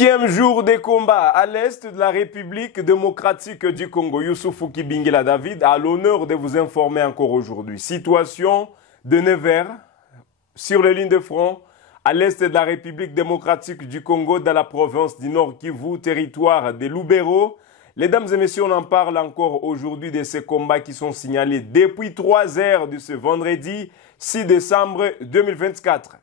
5e jour des combats à l'est de la République démocratique du Congo. Youssoufou Kibingila David a l'honneur de vous informer encore aujourd'hui. Situation de Nevers sur les lignes de front à l'est de la République démocratique du Congo dans la province du Nord Kivu, territoire des Lubero. Mesdames et messieurs, on en parle encore aujourd'hui de ces combats qui sont signalés depuis 3 heures de ce vendredi 6 décembre 2024.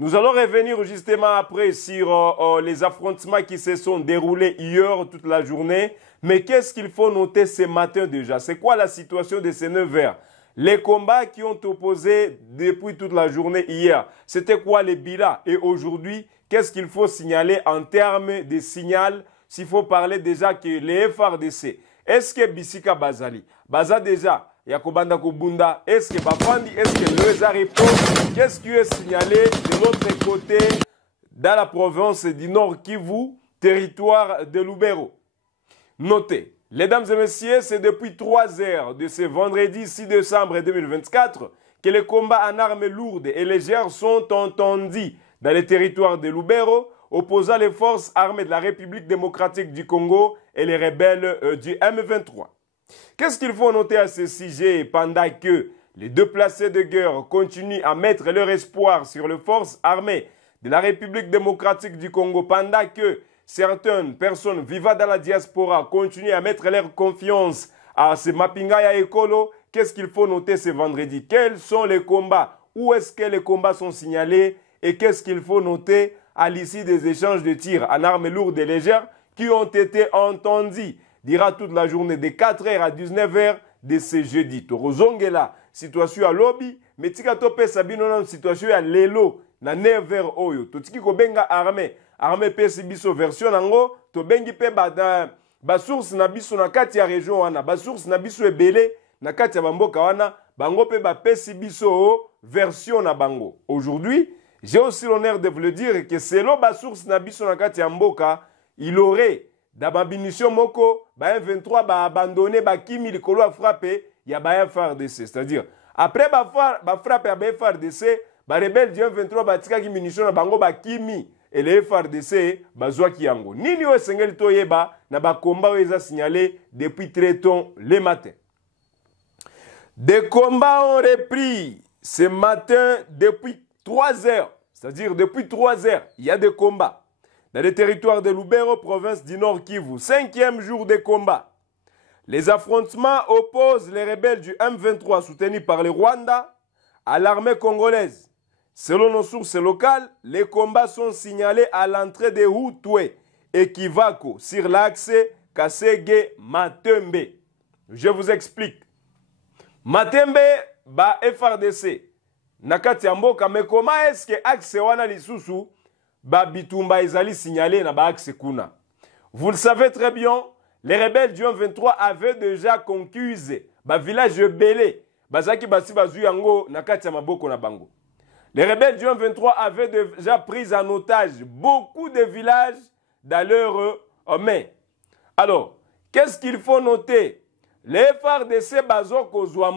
Nous allons revenir justement après sur les affrontements qui se sont déroulés hier toute la journée. Mais qu'est-ce qu'il faut noter ce matin déjà? C'est quoi la situation de ces 9 heures? Les combats qui ont opposé depuis toute la journée hier, c'était quoi les bilans? Et aujourd'hui, qu'est-ce qu'il faut signaler en termes de signal? S'il faut parler déjà que les FRDC, est-ce que Bisika Bazali, Baza déjà, Yakobanda Kobunda, est-ce que Bafandi, est-ce que Loeza répond? Qu'est-ce qui est signalé de l'autre côté dans la province du Nord Kivu, territoire de Lubero? Notez, mesdames et messieurs, c'est depuis 3 heures de ce vendredi 6 décembre 2024 que les combats en armes lourdes et légères sont entendus dans les territoires de Lubero, opposant les forces armées de la République démocratique du Congo et les rebelles du M23. Qu'est-ce qu'il faut noter à ce sujet pendant que les déplacés de guerre continuent à mettre leur espoir sur les forces armées de la République démocratique du Congo, pendant que certaines personnes vivant dans la diaspora continuent à mettre leur confiance à ce Mapingaya Ekolo? Qu'est-ce qu'il faut noter ce vendredi? Quels sont les combats? Où est-ce que les combats sont signalés? Et qu'est-ce qu'il faut noter à l'issue des échanges de tirs en armes lourdes et légères qui ont été entendus durant toute la journée de 4h à 19h de ce jeudi. Torozongela, situation à lobby, mais tika tope sabino na situation à lelo na 9h oyo. Totiki ko benga armée pesi biso version nango, to bengi pe ba source na biso na kati ya région wana, ba source na biso ebele na kati ya bamboka wana, bango pe ba pesi biso version na bango. Aujourd'hui, j'ai aussi l'honneur de vous le dire que selon ma source Nabiso Nakati Mboka, il aurait dans munition moko, M23 ba abandonné ba kimi likolo a frappé, il y a ba FRDC. C'est-à-dire après ba frappé ba FRDC, ba rebelle du M23 ba tika ki munition na bango ba kimi et les FRDC ba zwa ki yango. Nini o sengeli to yeba na ba combat weza signalé depuis très tôt le matin. Des combats ont repris ce matin depuis 3 heures, c'est-à-dire depuis 3 heures, il y a des combats. Dans les territoires de Lubero, province du Nord Kivu, 5e jour des combats. Les affrontements opposent les rebelles du M23 soutenus par le Rwanda à l'armée congolaise. Selon nos sources locales, les combats sont signalés à l'entrée de Hutwe et Kivako sur l'axe Kasege-Matembe. Je vous explique. Matembe, ba FRDC. Nakati ya mboka, mais comment est-ce que axe wana lisusu ba bitumba ezali signalé na ba axe kuna? Vous le savez très bien, les rebelles du M23 avaient déjà conquis ba village belé, bazaki basi bazu yango nakati ya maboko na bango. Les rebelles du M23 avaient déjà pris en otage beaucoup de villages dans leur main. Alors, qu'est-ce qu'il faut noter? Les FRDC bazoko zwa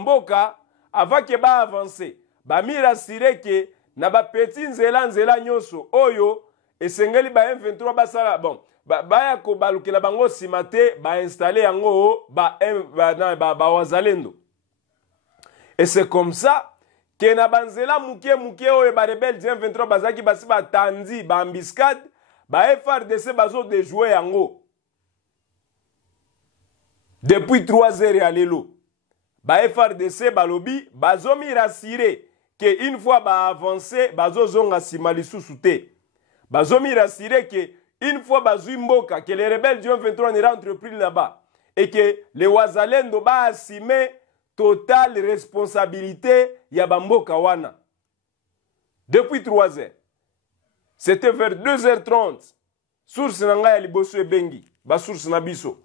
avant que ba avancer. Bamira sireke na ba petit nzela nyoso oyo esengeli ba M23 basala bon ba ko balukela bango simate ba installer yango ba wazalendo. Et c'est comme ça que na banzela muke oyo ba rebelle du M23 bazaki basi ba tandi ba embuscade ba FRDC bazo de jouer yango depuis 3 heures à lelo. Ba FRDC balobi bazomi rassuré que une fois ba avancé bazo zonga simalisu souté. Bazomi rassuré que une fois bazui mboka que les rebelles du M23 ne rentrent plus là-bas et que les wazalendo ba assumer totale responsabilité ya bamboka wana. Depuis 3 heures. C'était vers 2h30. Source nanga ya liboso ebengi, ba source na biso.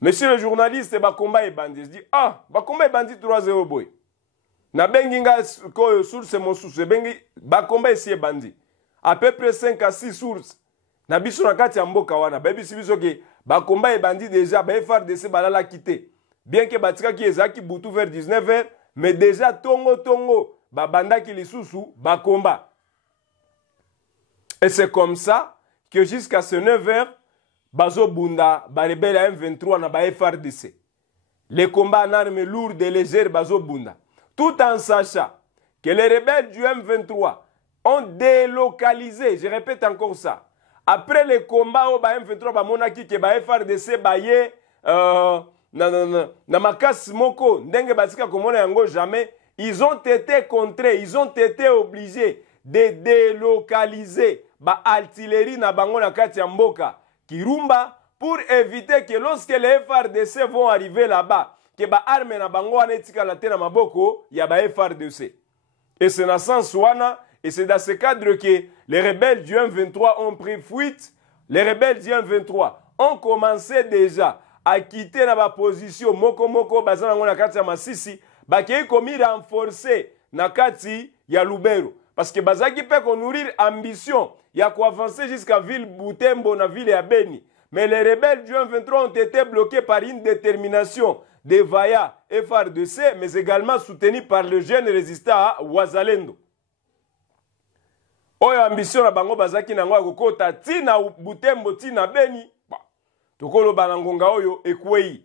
Monsieur le journaliste, ba combat et bandit. Je dis, ba combat et bandit 3-0 boy. Na bengi nga koyo source mon source. Bengi, ba combat et bandit. À peu près 5 à 6 sources. Na biso na kati ya mboka wana. Ba biso biso ke, ba combat et bandit déjà, ba FRDC balala quitté. Bien que batika ki ezaki boutou vers 19h, mais déjà tongo, ba banda ki lisusu, ba combat. Et c'est comme ça que jusqu'à ce 9h, Bazo Bunda, Barebel M23 na ba FRDC. Les combats en armes lourdes et légères Bazo Bunda. Tout en sachant que les rebelles du M23 ont délocalisé, je répète encore ça, après les combats au M23, Bamonaki, que ba FRDC, Baye, na makas moko, ndenge basika komona yango jamais, ils ont été contrés, ils ont été obligés de délocaliser ba artillerie na bango na kati ya mboka Kirumba pour éviter que lorsque les FRDC vont arriver là-bas, que ba arme na bango wana etikala te na maboko ya ba FRDC. Et c'est dans ce sens wana, et c'est dans ce cadre que les rebelles du M23 ont pris fuite. Les rebelles du M23 ont commencé déjà à quitter la position moko bazana na kati ya Masisi, bakei komi renforcer na kati ya Lubero parce que bazaki peut nourrir ambition ya ko avancer jusqu'à ville Butembo na ville ya Beni. Mais les rebelles du M23 ont été bloqués par une détermination des Vaya FRDC, mais également soutenus par le jeune résistant Wazalendo. Oyo ambition na bango bazaki nango akokota tina Butembo tina Beni. Tokolo banangonga oyo ekwei.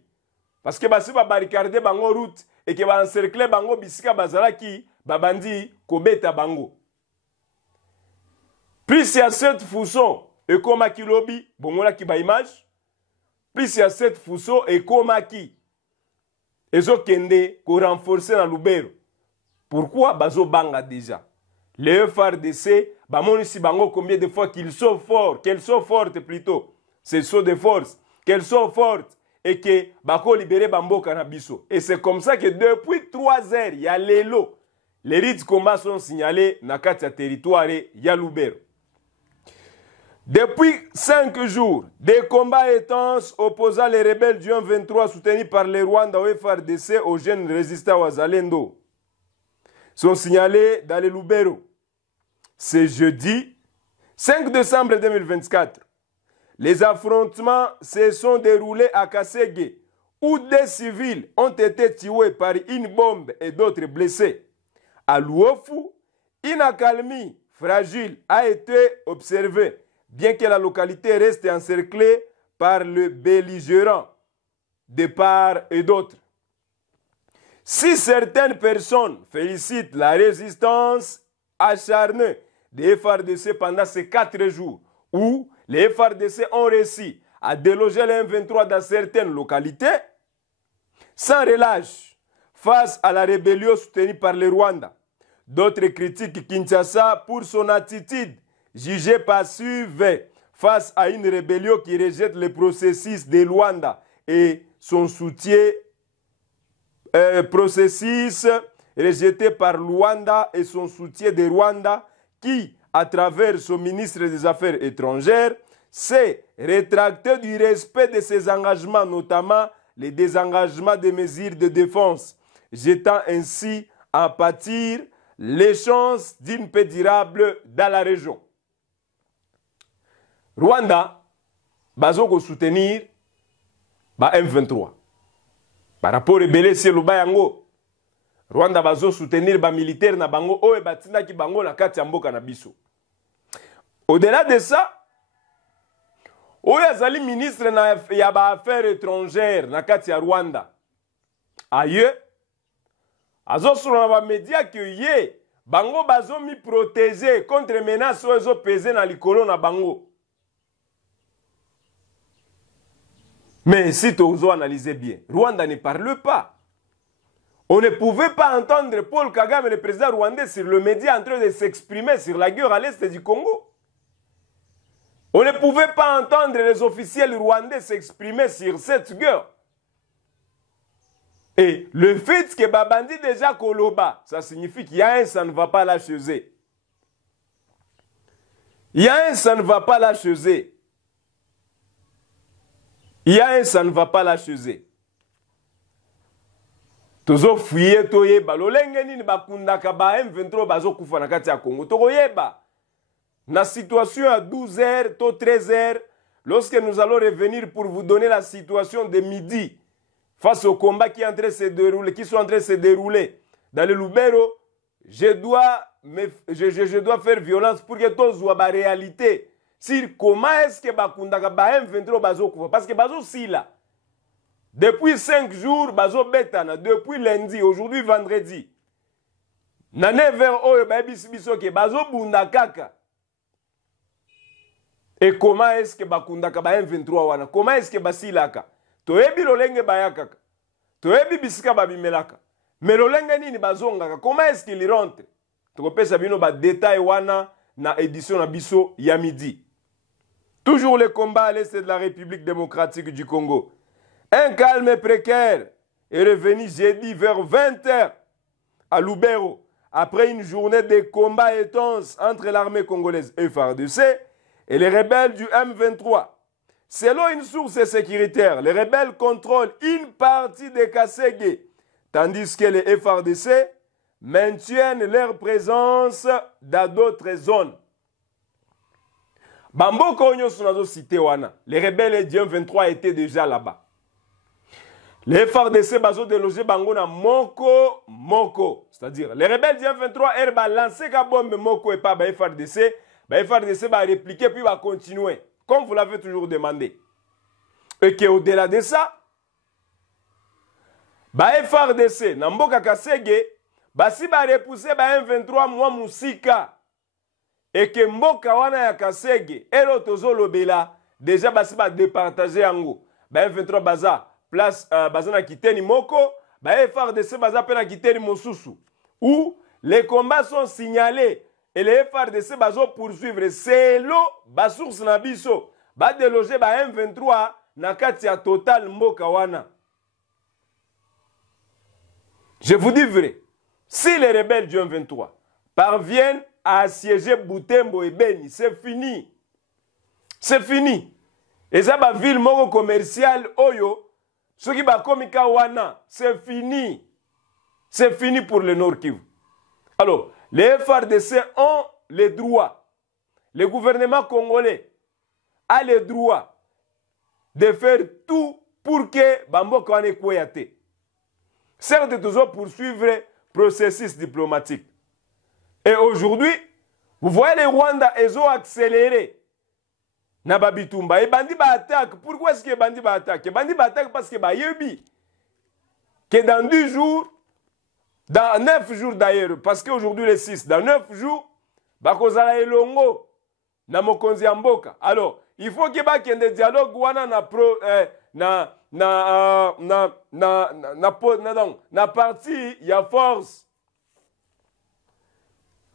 Parce que basi ba barricade bango route et que ba encercler bango bisika bazalaki babandi kobeta bango. Plus il y a 7 Fuso et komaki lobi bongola ki ba image. Plus il y a 7 Fuso et komaki ezo kende ko renforcer na Lubero. Pourquoi bazo banga déjà? Les FRDC ba monisi bango combien de fois qu'ils sont forts, qu'elles sont fortes plutôt. Ce sont des forces qu'elles sont fortes et que bako libérer Bamboka na biso. Et c'est comme ça que depuis 3 heures, il y a les lots. Les rites combats sont signalés dans le territoire ya Lubero. Depuis 5 jours, des combats intenses opposant les rebelles du M23 soutenus par les Rwandais au FRDC aux jeunes résistants Wazalendo sont signalés dans les Lubero. C'est jeudi 5 décembre 2024. Les affrontements se sont déroulés à Kasege, où des civils ont été tués par une bombe et d'autres blessés. À Luofu, une accalmie fragile a été observée, bien que la localité reste encerclée par le belligérant de part et d'autre. Si certaines personnes félicitent la résistance acharnée des FARDC pendant ces 4 jours, où les FARDC ont réussi à déloger les M23 dans certaines localités, sans relâche, face à la rébellion soutenue par le Rwanda. D'autres critiquent Kinshasa pour son attitude jugée passive face à une rébellion qui rejette le processus de Rwanda et son soutien, processus rejeté par Rwanda et son soutien de Rwanda qui, à travers son ministre des Affaires étrangères, s'est rétracté du respect de ses engagements, notamment les désengagements des mesures de défense, jetant ainsi en pâtir les chances d'une paix durable dans la région. Rwanda, bazoko soutenir M23. Par rapport au rebelle c'est le bayango. Rwanda bazo soutenir ba militaire na bango oyo batina ki bango na kati ya mboka na biso. Au-delà de ça, oyo azali ministre na ya ba affaires étrangères na kati ya Rwanda. Aye azo sur na ba média que ye bango bazo mi protéger contre menaces oyo peser na likolo na bango. Mais si tu oses analyser bien, Rwanda ne parle pas. On ne pouvait pas entendre Paul Kagame, le président rwandais, sur le média en train de s'exprimer sur la guerre à l'est du Congo. On ne pouvait pas entendre les officiels rwandais s'exprimer sur cette guerre. Et le fait que Babandi déjà Koloba, ça signifie qu'il y a un ça ne va pas là chez eux. Il y a un ça ne va pas là chez eux. Il y a un ça ne va pas là chez eux. Tozo fuye toyeba lolenge nini bakundaka ba M23 bazo kufa na kati ya Congo toyeba na situation à 12h to 13h lorsque nous allons revenir pour vous donner la situation de midi face au combat qui sont en train de se dérouler dans le Lubero. Je dois faire violence pour que tous voient la réalité sur comment est-ce que bakundaka ba M23 bazo kufa parce que bazo sila. Depuis 5 jours bazo betana depuis lundi, aujourd'hui vendredi. Na 9h oyo ba biso ke bazo bunda kaka. Et comment est-ce que bakundaka ba M23 wana? Comment est-ce que basilaka? Toyebi lolenge bayakaka. Toyebi bisika babimelaka. Mais lolenge nini bazongaka? Comment est-ce qu'il rentre? Tokopesa bino ba détail wana na édition na biso ya midi. Toujours les combats à l'est de la République démocratique du Congo. Un calme précaire est revenu jeudi vers 20h à Lubero après une journée de combats intenses entre l'armée congolaise FARDC et les rebelles du M23. Selon une source sécuritaire, les rebelles contrôlent une partie de Kasségué, tandis que les FARDC maintiennent leur présence dans d'autres zones. Bamboko Onyoso nazo cité wana. Les rebelles du M23 étaient déjà là-bas. Les FARDC bazo délogé bango na Moko. C'est-à-dire, les rebelles du M23 elles ba lancé ka bombe Moko et pas ba FARDC. Ba FARDC ba répliquer puis va continuer. Comme vous l'avez toujours demandé. Et qu'au-delà de ça, ba FARDC, na mboka Kasségué, ba si ba repousser ba M23 mwa musika. Et que mboka wana ya Kasségué, elo tozo lobela, déjà ba si ba départager yango. Ba M23 baza, place baza na kiteni Moko, ba FARDC baza pe na kiteni Mosusu. Où les combats sont signalés. Et les FARDC bazo poursuivre. C'est l'eau, ba source na biso. Ba déloger ba M23 na kati ya total mboka wana. Je vous dis vrai. Si les rebelles du M23 parviennent à assiéger Butembo et Beni, c'est fini. C'est fini. Et ça ba ville moko commercial oyo, ceux qui ba komika wana, c'est fini. C'est fini pour le Nord Kivu. Alors, les FARDC ont les droits. Le gouvernement congolais a le droit de faire tout pour que Bamboka wane kweyate. Certes, toujours poursuivre le processus diplomatique. Et aujourd'hui, vous voyez les Rwandais, ils ont accéléré. Na Babitumba. Et Bandi ba attaque. Pourquoi est-ce que Bandi ba attaque? Bandi ba attaque parce que ba yebi. Que dans 10 jours, dans 9 jours d'ailleurs, parce qu'aujourd'hui le 6, dans 9 jours, bakozala elongo na mokonzi ya mboka. Alors, il faut que bakende dialogue wana na parti ya force.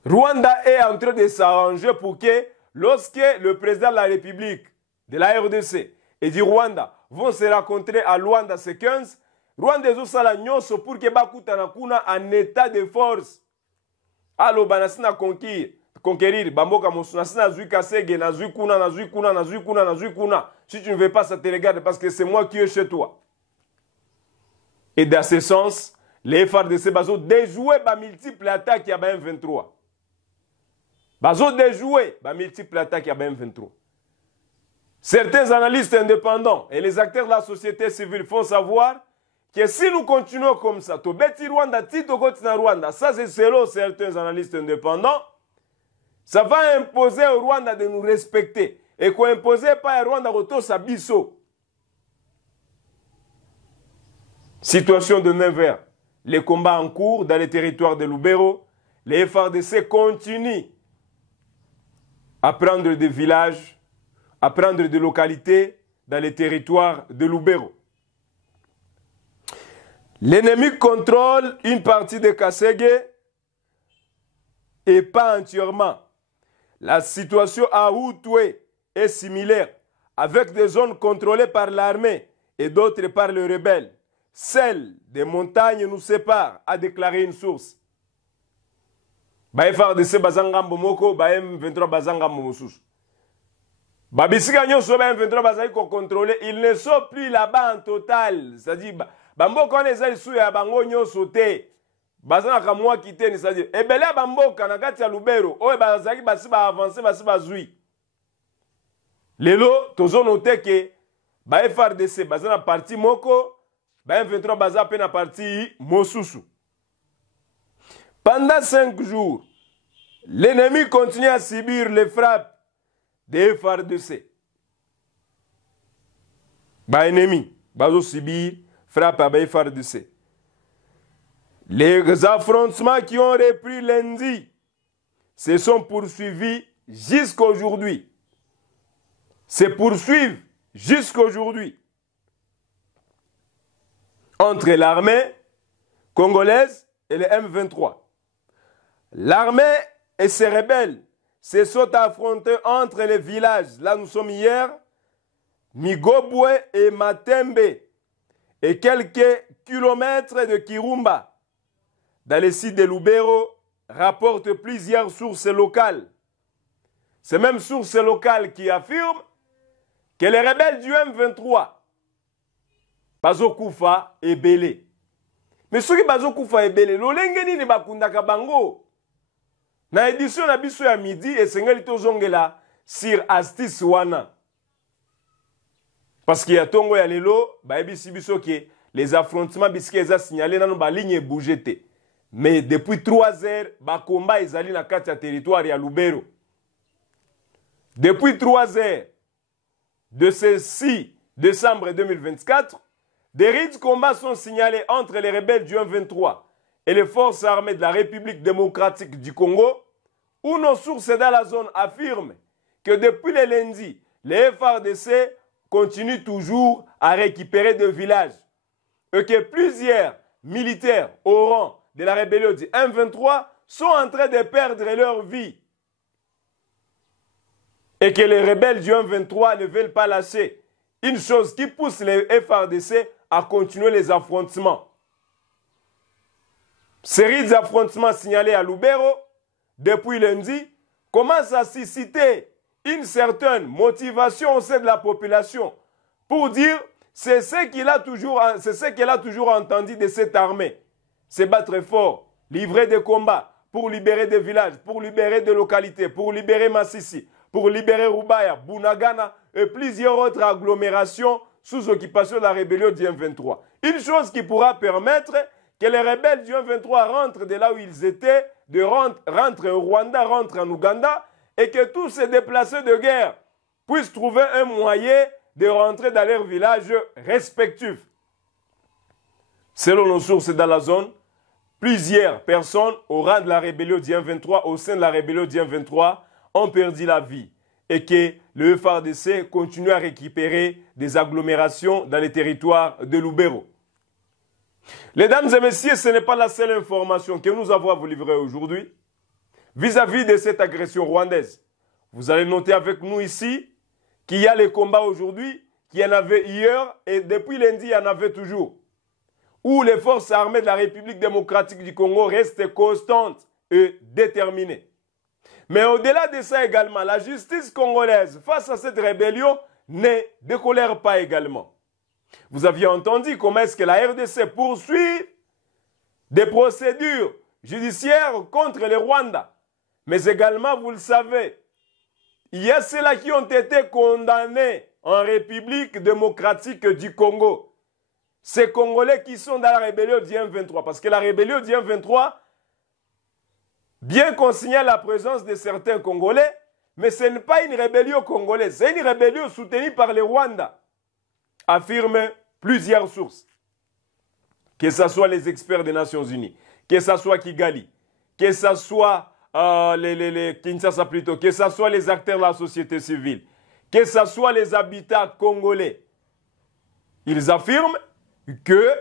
Rwanda est en train de s'arranger pour que lorsque le président de la République, de la RDC et du Rwanda vont se rencontrer à Luanda ce 15, Rwanda ezosala nyonso pour que bakutana kuna en état de force. Alors banasina conquérir bamboka mosu nasina zui Kasségué na zui kuna. Si tu ne veux pas, ça te regarde parce que c'est moi qui est chez toi. Et dans ce sens, les FARDC bazo déjouer ba multiples attaques ya ba M23. Bazo déjouer ba multiples attaques ya ba M23. Certains analystes indépendants et les acteurs de la société civile font savoir que si nous continuons comme ça, to beti Rwanda, tito kotina Rwanda, ça c'est selon certains analystes indépendants, ça va imposer au Rwanda de nous respecter. Et qu'on imposait pas à Rwanda roto sa biso. Situation de 9h. Les combats en cours dans les territoires de Lubero, les FARDC continuent à prendre des villages, à prendre des localités dans les territoires de Lubero. L'ennemi contrôle une partie de Kasségué et pas entièrement. La situation à Outoué est similaire, avec des zones contrôlées par l'armée et d'autres par les rebelles. Celle des montagnes nous sépare, a déclaré une source. FARDC bazangambo moko, M23 bazangambo mosusu. Babisika nyonso M23 bazali ko contrôler, ils ne sont plus là-bas en total. C'est-à-dire bamboka on ezali sou ya bango nyonso te. Bazana mwa kiteni, c'est-à-dire ebele bamboka na kati ya Lubero, oyo bazali basi ba avancer basi bazui. Lelo tozo note que FARDC bazana parti moko, M23 baza pe na parti mosusu. Pendant 5 jours, l'ennemi continue à subir les frappes des FARDC. Ba ennemi, bazo subir frappe à FARDC. Les affrontements qui ont repris lundi se sont poursuivis jusqu'aujourd'hui. Se poursuivent jusqu'aujourd'hui entre l'armée congolaise et le M23. L'armée et ses rebelles se sont affrontés entre les villages. Là, nous sommes hier, Migobwe et Matembe, et quelques kilomètres de Kirumba. Dans le site de Lubero, rapportent plusieurs sources locales. Ces mêmes sources locales qui affirment que les rebelles du M23, Bazokufa et Belé. Mais ceux qui Bazokufa et Belé, l'olengeni ne bakundaka bango. Na édition na biso ya midi et sengeli tozongela sur Astis wana. Parce qu'il y a tongo ya lelo, ba ebisi biso ke les affrontements biski eza signalé nanu ba ligne bougete. Mais depuis 3 heures, ba combat ezali na kati ya territoire ya Lubero. Depuis 3 heures de ce 6 décembre 2024, des rites combats sont signalés entre les rebelles du M23 et les forces armées de la République démocratique du Congo, où nos sources dans la zone affirment que depuis le lundi, les FARDC continuent toujours à récupérer des villages et que plusieurs militaires au rang de la rébellion du M23 sont en train de perdre leur vie et que les rebelles du M23 ne veulent pas lâcher. Une chose qui pousse les FARDC à continuer les affrontements. Série d'affrontements signalés à Lubero depuis lundi commence à susciter une certaine motivation au sein de la population pour dire c'est ce qu'il a toujours entendu de cette armée. Se battre fort, livrer des combats pour libérer des villages, pour libérer des localités, pour libérer Massissi, pour libérer Rubaya, Bunagana et plusieurs autres agglomérations sous occupation de la rébellion du M23. Une chose qui pourra permettre que les rebelles du M23 rentrent de là où ils étaient, rentrent au Rwanda, rentrent en Ouganda, et que tous ces déplacés de guerre puissent trouver un moyen de rentrer dans leurs villages respectifs. Selon nos sources dans la zone, plusieurs personnes au rang de la rébellion du M23, au sein de la rébellion du M23, ont perdu la vie et que le FARDC continue à récupérer des agglomérations dans les territoires de Lubero. Mesdames et messieurs, ce n'est pas la seule information que nous avons à vous livrer aujourd'hui vis-à-vis de cette agression rwandaise. Vous allez noter avec nous ici qu'il y a les combats aujourd'hui, qu'il y en avait hier et depuis lundi, il y en avait toujours. Où les forces armées de la République démocratique du Congo restent constantes et déterminées. Mais au-delà de ça également, la justice congolaise face à cette rébellion ne décolère pas également. Vous aviez entendu comment est-ce que la RDC poursuit des procédures judiciaires contre le Rwanda. Mais également, vous le savez, il y a ceux-là qui ont été condamnés en République démocratique du Congo. Ces Congolais qui sont dans la rébellion du M23. Parce que la rébellion du M23, bien qu'on signale la présence de certains Congolais, mais ce n'est pas une rébellion congolaise, c'est une rébellion soutenue par le Rwanda, affirment plusieurs sources. Que ce soit les experts des Nations Unies, que ce soit Kigali, que ce soit Kinshasa plutôt, que ce soit les acteurs de la société civile, que ce soit les habitants congolais. Ils affirment que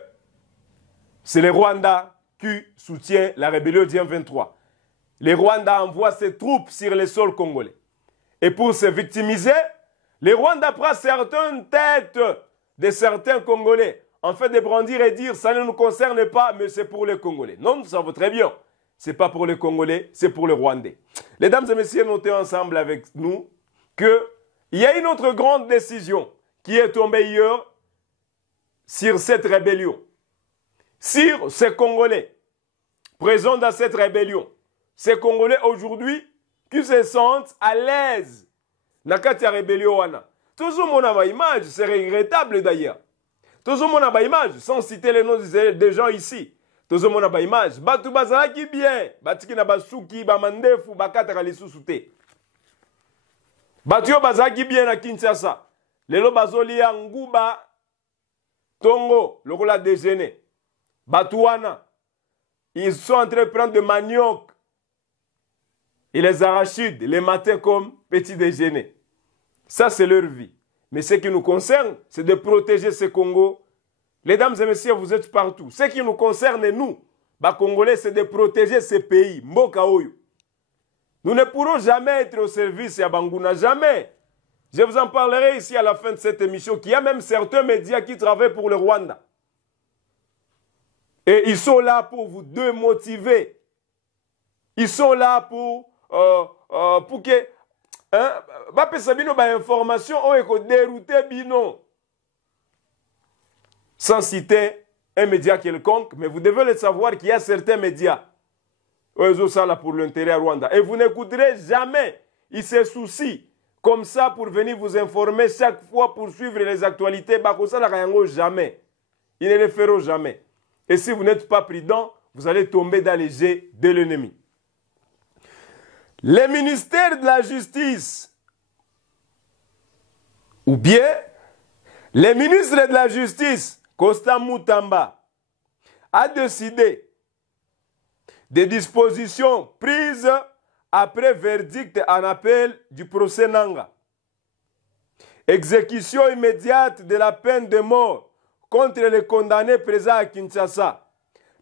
c'est le Rwanda qui soutient la rébellion du M23. Le Rwanda envoie ses troupes sur le sol congolais. Et pour se victimiser, le Rwanda prend certaines têtes de certains Congolais en fait de brandir et dire ça ne nous concerne pas, mais c'est pour les Congolais. Non, nous savons très bien. Ce n'est pas pour les Congolais, c'est pour les Rwandais. Mesdames et messieurs, notez ensemble avec nous qu'il y a une autre grande décision qui est tombée hier sur cette rébellion. Sur ces Congolais présents dans cette rébellion. Ces Congolais aujourd'hui qui se sentent à l'aise dans la rébellion. Toujours mon image, c'est regrettable d'ailleurs. Toujours mon image, sans citer les noms des gens ici. Toujours mon image, batu bazala qui bien, batiki na basuki, bamandefu, bakata kalisusute. Batio bazaki bien à Kinshasa. Lelo bazolia nguba tongo lokola déjeuner. Batouana. Ils sont en train de prendre de manioc et les arachides les matins comme petit déjeuner. Ça, c'est leur vie. Mais ce qui nous concerne, c'est de protéger ce Congo. Mesdames et messieurs, vous êtes partout. Ce qui nous concerne, nous, Congolais, c'est de protéger ce pays. Mboka Oyo. Nous ne pourrons jamais être au service à Bangouna. Jamais. Je vous en parlerai ici à la fin de cette émission, qu'il y a même certains médias qui travaillent pour le Rwanda. Et ils sont là pour vous démotiver. Ils sont là pour que... information dérouter bino. Sans citer un média quelconque, mais vous devez le savoir qu'il y a certains médias. Ils ont ça là pour l'intérêt à Rwanda. Et vous n'écouterez jamais. Ils se soucient comme ça pour venir vous informer chaque fois pour suivre les actualités. Jamais. Ils ne le feront jamais. Et si vous n'êtes pas prudent, vous allez tomber dans les jets de l'ennemi. Le ministère de la Justice, ou bien le ministre de la Justice, Constant Mutamba, a décidé des dispositions prises après verdict en appel du procès Nanga. Exécution immédiate de la peine de mort contre les condamnés présents à Kinshasa.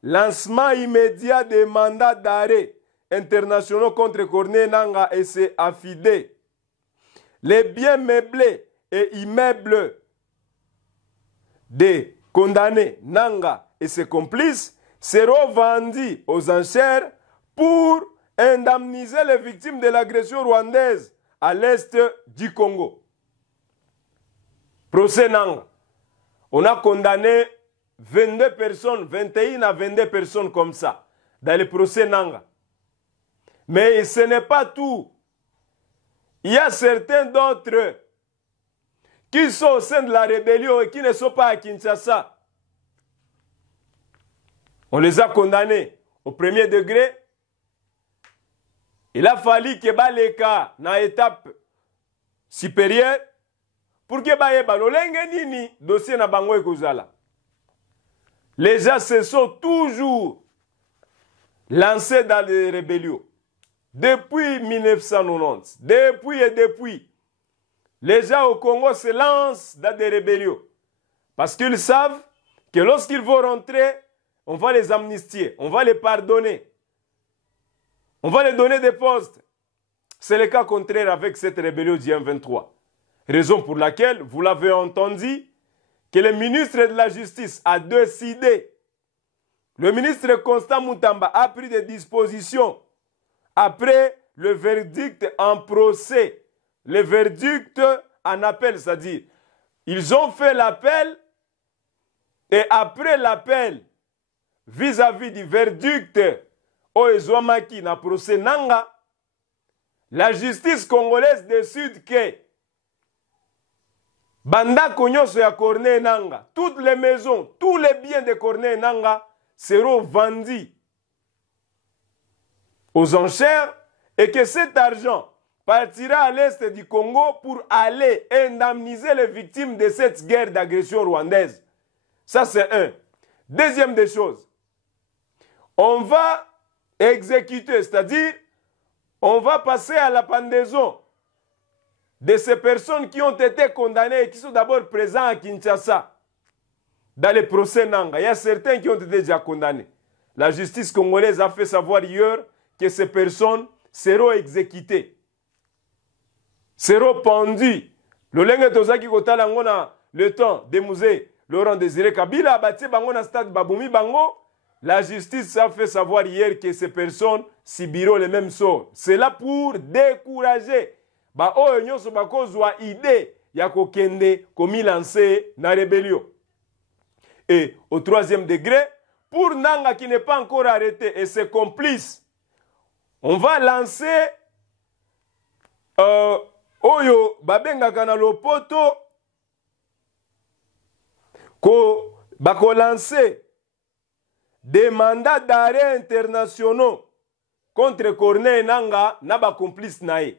Lancement immédiat des mandats d'arrêt internationaux contre Corneille Nanga et ses affidés. Les biens meublés et immeubles des condamnés Nanga et ses complices seront vendus aux enchères pour indemniser les victimes de l'agression rwandaise à l'est du Congo. Procès Nanga. On a condamné 22 personnes, 21 à 22 personnes comme ça, dans le procès Nanga. Mais ce n'est pas tout. Il y a certains d'autres qui sont au sein de la rébellion et qui ne sont pas à Kinshasa. On les a condamnés au premier degré. Il a fallu que les cas dans l'étape supérieure pour que le dossier na bango ekozala. Les gens se sont toujours lancés dans les rébellions. Depuis 1990, depuis, les gens au Congo se lancent dans des rébellions. Parce qu'ils savent que lorsqu'ils vont rentrer, on va les amnistier, on va les pardonner. On va les donner des postes. C'est le cas contraire avec cette rébellion du M23. Raison pour laquelle, vous l'avez entendu, que le ministre de la Justice a décidé, le ministre Constant Mutamba a pris des dispositions après le verdict en procès, le verdict en appel, c'est-à-dire, ils ont fait l'appel et après l'appel, vis-à-vis du verdict Oezwamaki na procès Nanga, la justice congolaise décide que Banda Konyoso ya Corneille Nanga, toutes les maisons, tous les biens de Corneille Nanga seront vendus aux enchères et que cet argent partira à l'est du Congo pour aller indemniser les victimes de cette guerre d'agression rwandaise. Ça, c'est un. Deuxième des choses, on va exécuter, c'est-à-dire, on va passer à la pendaison de ces personnes qui ont été condamnées et qui sont d'abord présents à Kinshasa, dans les procès Nanga. Il y a certains qui ont été déjà condamnés. La justice congolaise a fait savoir hier que ces personnes seront exécutées, seront pendues. Le lenge tozaki kotala ngona le temps des musées Laurent Désiré Kabila abatie bango na stade Babumi bango. La justice a fait savoir hier que ces personnes subiront le même sort. C'est là pour décourager ba oyo nyonso bakozwa idée ya kokende komi lancer na rébellion. Et au troisième degré, pour Nanga qui n'est pas encore arrêté et ses complices, on va lancer oyo babengaka na lopoto ko bako lancer des mandats d'arrêt internationaux contre Corneille Nanga na ba complice nae.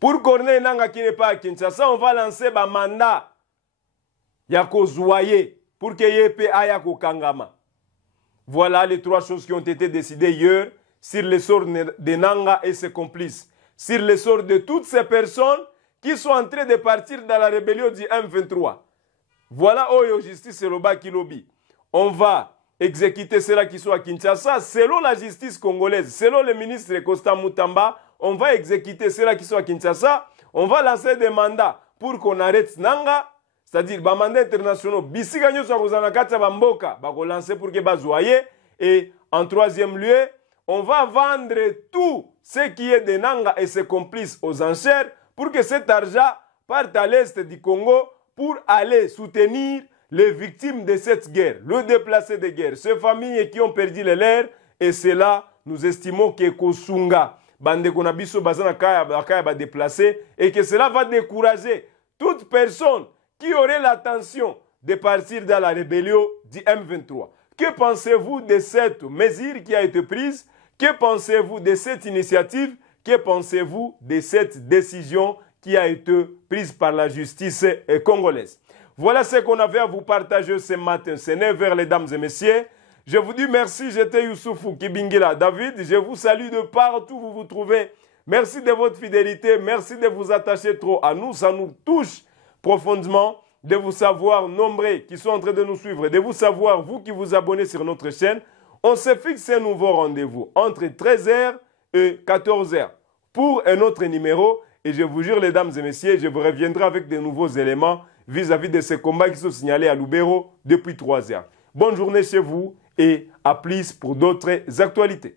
Pour Corneille Nangaa qui n'est pas à Kinshasa, on va lancer un mandat. Yako Zouaye pour que Yepe Ayako Kangama. Voilà les 3 choses qui ont été décidées hier sur le sort de Nangaa et ses complices. Sur le sort de toutes ces personnes qui sont en train de partir dans la rébellion du M23. Voilà Oyo Justice et Loba Kilobi. On va exécuter ceux-là qui sont à Kinshasa selon la justice congolaise, selon le ministre Costa Mutamba. On va exécuter ceux-là qui sont à Kinshasa. On va lancer des mandats pour qu'on arrête Nangaa. C'est-à-dire, les mandats internationaux, Bisiga Nyoso Kozanakata Bamboka, va lancer pour que Bazoye. Et en 3e lieu, on va vendre tout ce qui est de Nangaa et ses complices aux enchères pour que cet argent parte à l'est du Congo pour aller soutenir les victimes de cette guerre, le déplacé de guerre, ces familles qui ont perdu les leurs. Et c'est là, nous estimons que Kosunga, Bande Konabiso Bazana Kaya déplacé, et que cela va décourager toute personne qui aurait l'intention de partir dans la rébellion du M23. Que pensez-vous de cette mesure qui a été prise? Que pensez-vous de cette initiative? Que pensez-vous de cette décision qui a été prise par la justice congolaise? Voilà ce qu'on avait à vous partager ce matin. C'est 9h, les dames et messieurs. Je vous dis merci. J'étais Youssoufou Kibingila David. Je vous salue de partout où vous vous trouvez. Merci de votre fidélité. Merci de vous attacher trop à nous. Ça nous touche profondément de vous savoir nombreux qui sont en train de nous suivre, de vous savoir, vous qui vous abonnez sur notre chaîne. On se fixe un nouveau rendez-vous entre 13h et 14h pour un autre numéro. Et je vous jure, les dames et messieurs, je vous reviendrai avec de nouveaux éléments vis-à-vis de ces combats qui sont signalés à Lubero depuis 3 heures. Bonne journée chez vous et à plus pour d'autres actualités.